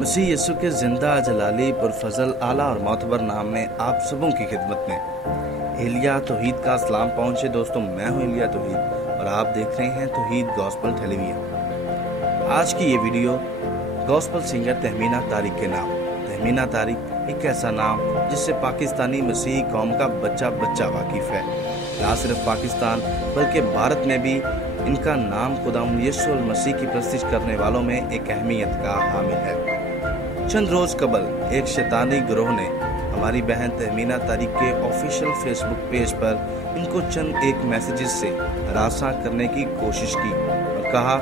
मसीह यीशु के जिंदा जलाली पुरफजल आला और मोतबर नाम में आप सबों की खिदमत में एलिया तौहीद का सलाम पहुंचे। दोस्तों, मैं हूं एलिया तौहीद और आप देख रहे हैं तौहीद गॉस्पल टेलीविजन। आज की ये video gospel singer Tahmina Tariq के नाम। तहमीना तारिक एक ऐसा नाम जिससे पाकिस्तानी मसीही कौम का बच्चा बच्चा वाकिफ है। न सिर्फ पाकिस्तान बल्कि भारत में भी इनका नाम खुदावंद यीशु मसीह की प्रस्तिश करने वालों में एक अहमियत का हामिल है। चंद रोज कबल एक शैतानी गिरोह ने हमारी बहन तहमीना तारिक के ऑफिशियल फेसबुक पेज पर इनको चंद एक मैसेजेस से हरासा करने की कोशिश की और कहा,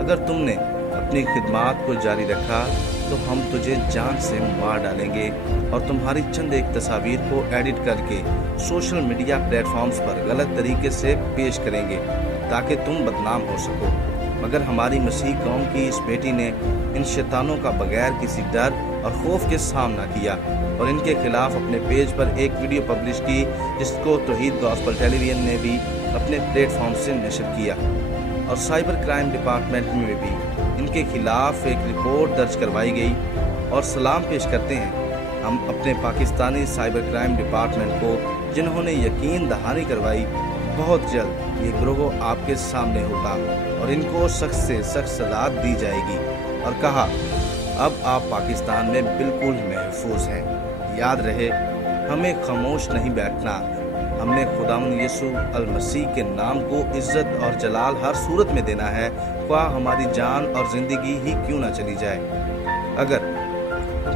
अगर तुमने अपनी खिदमात को जारी रखा तो हम तुझे जान से मार डालेंगे और तुम्हारी चंद एक तस्वीर को एडिट करके सोशल मीडिया प्लेटफॉर्म्स पर गलत तरीके से पेश करेंगे ताकि तुम बदनाम हो सको। मगर हमारी मसीह कौम की इस बेटी ने इन शैतानों का बगैर किसी डर और खौफ के सामना किया और इनके खिलाफ अपने पेज पर एक वीडियो पब्लिश की, जिसको तौहीद गॉस्पल टेलीविजन ने भी अपने प्लेटफॉर्म से नशर किया और साइबर क्राइम डिपार्टमेंट में भी इनके खिलाफ एक रिपोर्ट दर्ज करवाई गई। और सलाम पेश करते हैं हम अपने पाकिस्तानी साइबर क्राइम डिपार्टमेंट को, जिन्होंने यकीन दहानी करवाई। बहुत जल्द ये गिरोह आपके सामने होगा और इनको सख्त से सख्त सजा दी जाएगी। और कहा, अब आप पाकिस्तान में बिल्कुल महफूज हैं। याद रहे, हमें खामोश नहीं बैठना। हमने खुदावंद यीशु अल मसीह के नाम को इज्जत और जलाल हर सूरत में देना है, ख्वाह हमारी जान और जिंदगी ही क्यों ना चली जाए। अगर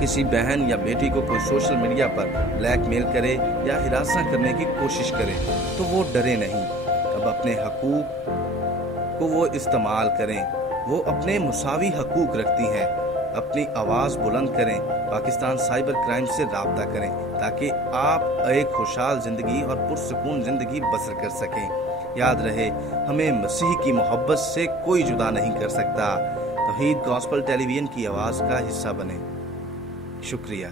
किसी बहन या बेटी को कोई सोशल मीडिया पर ब्लैकमेल करे या हिरासा करने की कोशिश करे तो वो डरे नहीं। अब अपने हकूक को वो इस्तेमाल करें। वो अपने मुसावी हकूक रखती हैं। अपनी आवाज बुलंद करें। पाकिस्तान साइबर क्राइम से राब्ता करें ताकि आप एक खुशहाल जिंदगी और पुरसुकून जिंदगी बसर कर सकें। याद रहे, हमें मसीह की मोहब्बत से कोई जुदा नहीं कर सकता। तौहीद गॉस्पल टेलीविजन की आवाज का हिस्सा बने। शुक्रिया।